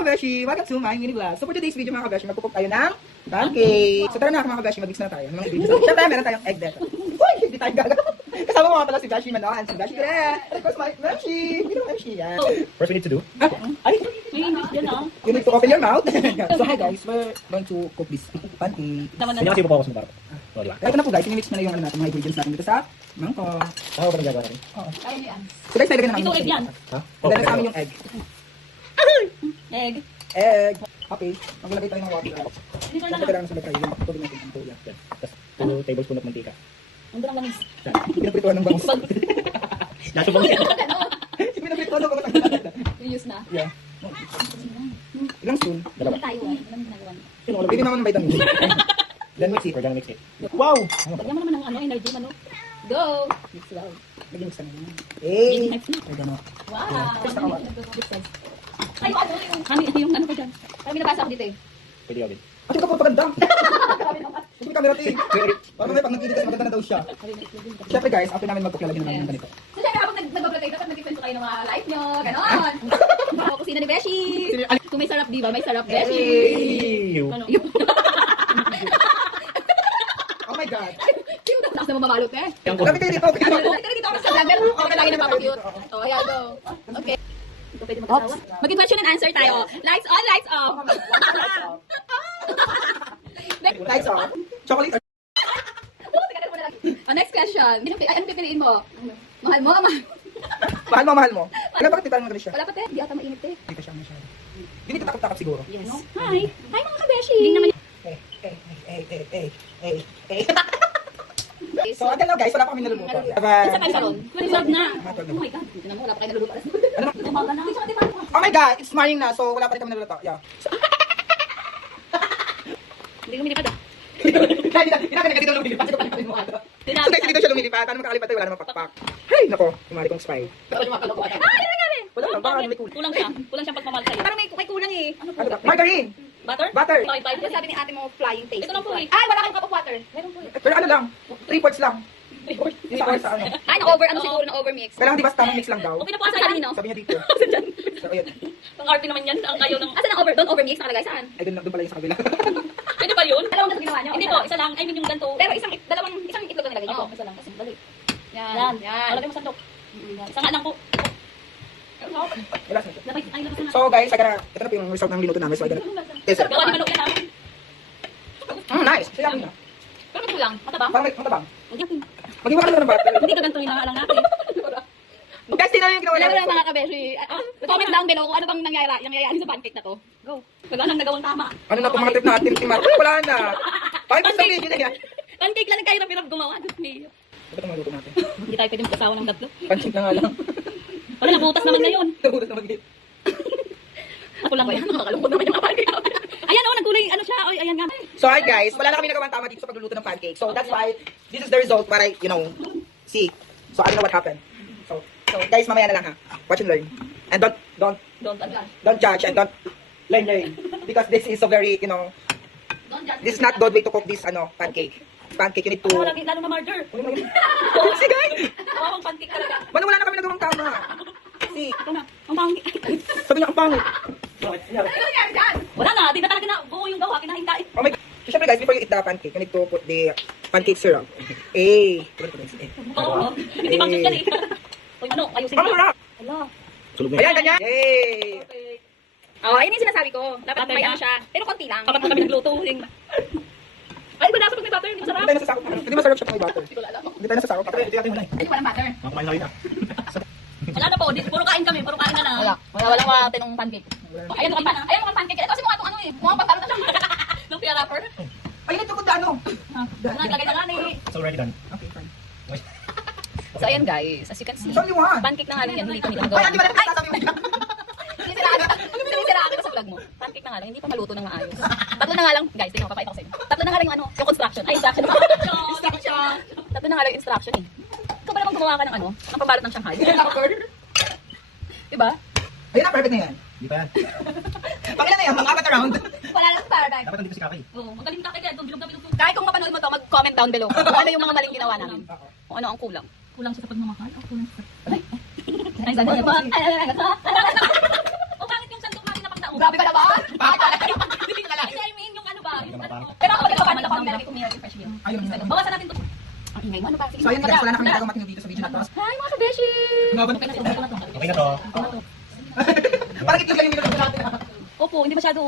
kabeshi, welcome to my mini vlog. So for today's video mga kabeshi, magkukup tayo ng pancake. So tara na mga kabeshi, mag-mix na tayo. Ano mga ingredients? Siyempre, meron tayong egg dito. Uy, hindi tayo gagawin. Kasama mo nga pala si Beshi Manoan, si Beshi Kret. And of course, my Beshi. You know Beshi, yan. First we need to do. Ay, May English dyan ah. you need to open your mouth. So hi guys, we're going to cook this pancake. Hindi kasi ipopokus mo para. O, di ba? Ito na po guys, mix na yung ano natin, mga ingredients natin dito sa mangkok. Ako ba nagagawa natin? Kaya mo yan. So guys, nilagyan na namin Ito egg yan. Ha? Nilagyan na namin yung egg. Egg. Egg. Okay, maglagay tayo ng water. Dito na Bakit lang. kailangan sa tayo yung tubig natin ang tuya. Tapos 2 tablespoon of mantika. Ang lang langis. Pinaprituhan ng bangus. Nasa bang yan? Pinaprituhan ng bangus. Use na. Yeah. Ilang spoon? Dalawa. Tayo ay. Walang ginagawa. Pwede naman ng vitamin. Then mix it. We're gonna mix it. Wow! Lagyan mo naman ng ano, energy man. Go! Mix lang. Nag-mix na naman. Hey! Ay, gano'n. Wow! Ay, ano yung... Kami, yung ano ko dyan. Parang binabasa ko dito eh. Pwede ako din. At yung kapagpaganda. Hindi camera team. Parang may pag nagkikitas, maganda na daw siya. Siyempre guys, after namin mag-cook, lalagyan namin ng ganito. So, syempre habang nag-vlog kayo, dapat nag-kwento kayo ng mga life nyo. Ganon! Mga kusina ni Beshi. Kung may sarap, di ba? May sarap, Beshi. Hey! Ano? Oh my God. Yung taas na mamamalot eh. Yan ko. Grabe kayo dito. Ito dito ako sa vlogger. Ako lagi napapakute. Oh, ayan, go. Okay. Ito pwede mag-asawa. Mag-question and answer tayo. Lights on, lights off. Lights off. Chocolate or... Oh, next question. Anong pipiliin mo? Mahal mo, ama? Mahal mo, mahal mo. Alam bakit titahan mo na siya? Wala pa te. Di ata mainit eh. Hindi ka siya masyado. Hindi ka takap-takap siguro. Yes. Hi. Hi mga kabeshi. Hindi naman So, until now guys, wala pa kami naluluto. Sa pansalon. Resolve na. Oh my God. Hindi na mo. Wala pa kayo naluluto. Umaga na. Oh my God, it's morning na, so wala pa rin kami naluluto. Yeah. Hindi ko minipad ah. Hindi na dito lumilipad. So guys, dito siya lumilipad. Paano makakalipat tayo? Wala namang pakpak. Hey, nako, kumari kong spy. Ah, ano nangyari? Wala lang, baka may kulang. Kulang siya. Kulang siyang pagmamahal sa'yo. Parang may kulang eh. Ano Ano ba? Margarine! Butter? Butter. Ito sabi ni ate mo flying taste. Ito lang po eh. Ay, wala kayong cup of water. Meron po eh. Pero ano lang, 3 parts lang. Sa ano. Ay, na-over, ano siguro na-overmix. Kailangan di ba tamang mix lang daw? Okay na po sa kanino? Sabi niya dito. So, ayun. Ang arte naman yan. Ang kayo ng... Asa na over? Don't overmix. Nakalagay saan? Ay, doon pala yung sa kabila. Pwede ba yun? Dalawang ganito ginawa niyo? Hindi po, isa lang. I mean yung ganito. Pero isang itlog ang nilagay niyo? Isa lang. Kasi dali. Yan. Malagay mo sandok. Isa nga lang po. Relax na. Labay. Ay, labas na. So guys, ito na po yung result ng minuto namin. So, yes, sir. Gawa ni Manok yan ha. Nice. Siya lang na. Pero ba't kulang? Matabang? Parang may matabang. Hindi Mag-iwa ka naman ng butter. ka ganito yung lang natin. Guys, tingnan yung ginawa Wala namin. mo mga kabeshi. Comment down below kung ano bang nangyayari sa pancake na to. Go. Wala nang nagawang tama. Ano na po mga trip natin, si Mark? Wala na. Bakit basta video na yan? Pancake lang kayo na pinag-gumawa. Diyos me. Ito itong maluto natin. Hindi tayo pwede magkasawa ng tatlo. Pansit na nga lang. Wala, nabutas naman ngayon. Nabutas naman dito. Ako lang ba yan? Nakakalungkot naman yung mga pancake. Ayan o, nagkulay ano siya. Oy, ayan nga. So hi guys, wala na kami nagawang tama dito sa pagluluto ng pancake. So that's why, this is the result para, see. So I don't know what happened. So guys, mamaya na lang ha. Watch and learn. And don't judge and don't learn. Because this is a very, Don't judge. this is not good way to cook this, pancake. Pancake, you need to... Lalo na murder. See guys, Kawawang pancake talaga. wala na kami nagawang tama. See, Ito na. Ang pangit. sabi niya ang pangit. Ano nangyari dyan? Wala na. Di na talaga na buo yung gawa. Kinahintain. Oh my God. So, syempre guys, before you eat the pancake, you need to put the pancake syrup. Eh. Oo. Hindi pancake yan eh. Uy, ano? Ayusin Ang mo. harap. Hala. Sulog na Ayan, yan. ganyan. Yay. Oh, ayun yung sinasabi ko. Dapat may ano siya. Pero konti lang. Kapag kami nagluto. Ay, ba dapat pag may butter? Hindi masarap. Hindi tayo nasasakop. Hindi masarap siya pag may butter. Hindi ko alam. Hindi tayo nasasakop. Ito yatin mo na eh. Ay, walang butter. Kumain na rin na. Wala na po. Puro kain kami. Puro kain na na. Wala ka tinong pancake. Ayan mukhang pancake. Ayan mukhang pancake. Ito kasi mukha itong ano eh. Mukhang pagkaro na siya. Nung pia wrapper. Ay, ito ko ano? Naglagay na nga eh. It's already done. Okay, fine. So ayan guys, as you can see, It's only one. pancake na nga lang yan, hindi kami Ay, nagawa. hindi ba natin sasabi mo? Sinisiraan ko sa vlog mo. Pancake na nga lang, hindi pa maluto ng maayos. Tatlo na nga lang, guys, tingnan mo, papakita ko sa inyo. Tatlo na nga lang yung yung construction. Ay, instruction. Tatlo na nga lang yung instruction eh. Ikaw ba naman gumawa ka ng ng pambalot ng Shanghai? Diba? Ayun na, perfect na yan. Hindi pa yan. Pakilan na yan, mga apat around. Wala lang sa paradise. Dapat nandito si Kakay. Oo, magaling ka kaya, bilog na bilog. Kahit kung mapanood mo to, mag-comment down below kung ano yung mga maling ginawa namin. Kung ano ang kulang. Kulang siya sa pagmamahal o kulang sa... Ay, sana niya ba? O bakit yung sandok namin na pang Grabe ka naman! Hindi na lang. Hindi, I mean, yung ano ba? Hindi naman parang. Pero ako pag ako nilalagay ko may fresh meal. Ayun na. Bawasan natin to. Ang ingay mo, ano ba? Sige, So ayun guys, wala na kami Madam. nagawang matino dito sa video na to. Hi mga kabeshi! Ngaban. Okay na to, okay na to. Okay na to. Parang itigil lang yung minuto natin. Opo, hindi masyado.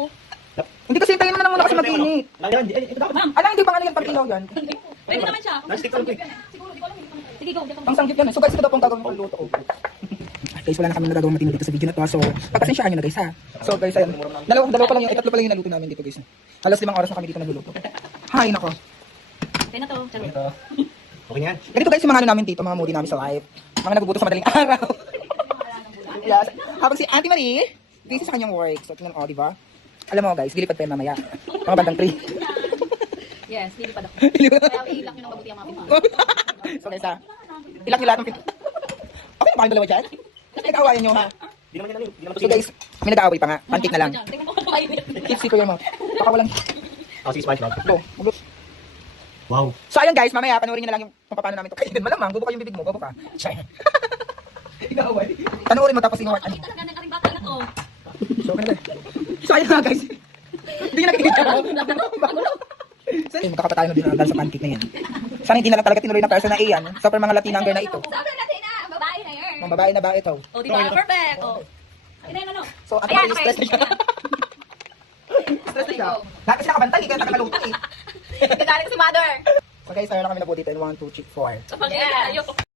Hindi kasi hintayin mo na lang muna kasi mag-init. Lang yan. Ito dapat. Ma'am, Ala, hindi pa nga yan pag ilaw yan. pwede naman siya. Nag-stick ko lang ito eh. Siguro, di ko alam. Sige, go. Ang sanggip yan. So guys, ito daw pong gagawin kong luto. Guys, wala na kami nagagawang matino dito sa video na to. So, pagpasensyaan nyo na guys ha. So guys, ayun. Dalawa pa lang yung, tatlo pa lang yung naluto namin dito guys. Halos 5 oras na kami dito nagluluto. Hay, nako. Okay na to. Charot. Ito. Okay na yan. Ganito guys yung mga ano namin dito, mga moody namin sa live. Mga nagbubuto sa madaling araw. Yes. Habang si Auntie Marie, busy sa kanyang work. So, tingnan mo, di ba? Alam mo guys, lilipad pa yun mamaya. Mga bandang 3. Yes, hindi pa daw. Kaya iilak nyo ng mabuti ang mga pinto. So guys ha, ilak nyo lahat ng okay na ba kayong dalawa dyan? Nag-aawayan nyo ha. Di naman yan ano. Di naman So guys, may nag-aaway pa nga. Pancake na lang. Tingnan mo kung mainit. Tipsy ko yung mga. Baka walang. Oh, si SpongeBob. Go. Maglo- Wow. So ayun guys, mamaya panoorin nyo na lang yung kung paano namin ito kainin. Malamang, bubuka yung bibig mo. Bubuka. Nag-aaway. Panoorin mo tapos inuwat. Ay, talaga ng aring bata na to. So ganun. So ayun nga guys. Hindi nyo nakikinig ka. So ayun, magkakapatayo na din dahil sa pancake na yan. Sana hindi na lang talaga tinuloy ng person na iyan. So per mga Latinanger na ito. Sabi natin na, ang babae na yun. Mga babae na ba ito? O, di ba? Perfect. O. Ano yun, ano? So ako Ayan, pa stress na siya. Stress na siya. Lahat kasi nakabantay, kaya nakakaluto eh. Kagaling si mother. So guys, ayun na kami na po dito in 1, 2, 3, 4. Kapag ayoko.